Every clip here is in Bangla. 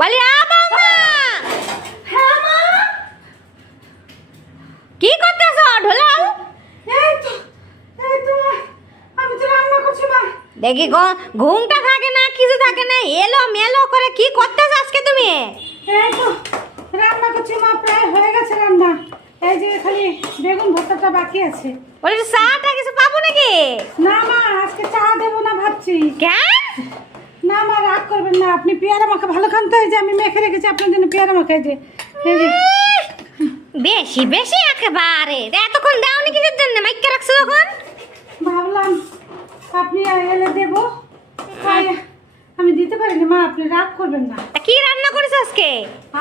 বলি বৌমা, হ্যাঁ মা, কি করতেছো? ঢোলাও এই তো আমি তো রান্না করছি মা। দেখি ঘুমটা থাকে না, কিছু থাকে না, এলো মেলো করে কি করতেছো আজকে তুমি? এই তো রান্না করছি মা, প্রায় হয়ে গেছে রান্না। এই যে খালি বেগুন ভর্তাটা বাকি আছে। বলি চাটা কিছু পাবো নাকি? না মা, আজকে চা দেবো না ভাবছি। কেন? না মা, রাগ করবেন না, আপনি পেয়ারা মাখা ভালো খান তো। এই যে আমি মেখে রেখেছি আপনার জন্য পেয়ারা মাখা। এই যে বেশি বেশি একেবারে এতক্ষণ দাওনি কিসের জন্য? মাইকে রাখছো যখন ভাবলাম আপনি এলে দেবো, তাই আমি দিতে পারিনি মা, আপনি রাগ করবেন না। তা কি রান্না করেছো আজকে?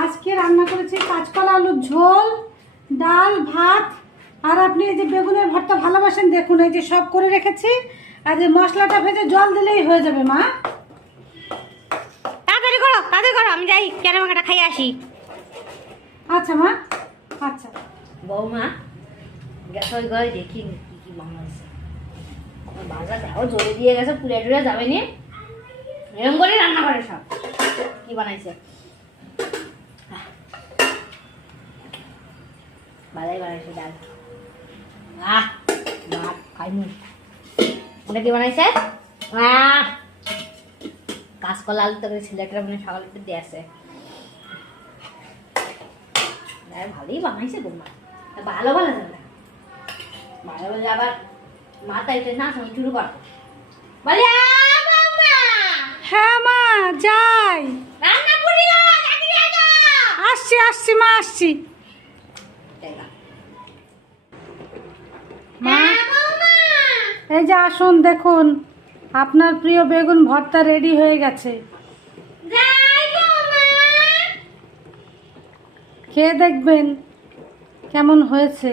আজকে রান্না করেছি কাঁচকলা আলুর ঝোল, ডাল, ভাত। আর আপনি এই যে বেগুনের ভর্তা ভালোবাসেন, দেখুন এই যে সব করে রেখেছি। আর যে মশলাটা ভেজে জল দিলেই হয়ে যাবে মা। তাড়াতাড়ি করো, আমি যাই কেনা মাখাটা খাই আসি। আচ্ছা মা, আচ্ছা। বৌমা গ্যাস ওই ঘরে দেখি কি কি বানাইছে। বাজা দেও জলে দিয়ে গেছে, পুড়ে টুড়ে যাবে নি, এরকম করে রান্না করে সব। কি বানাইছে? বাজাই বানাইছে ডাল। ভাত খাইনি। এটা কি বানাইছে? কাঁচকলা আলু তরকারি, ছেলেটার মানে সকালে একটু দিয়ে আসে। ভালোই বানাইছে বৌমা, ভালো ভালো যাবে ভালো বললে আবার মাথায় না শুরু করবো। বলে হ্যাঁ মা, যাই। রান্না করি আসছি আসছি মা, আসছি। মা এই যে আসুন, দেখুন আপনার প্রিয় বেগুন ভর্তা রেডি হয়ে গেছে। খেয়ে দেখবেন কেমন হয়েছে।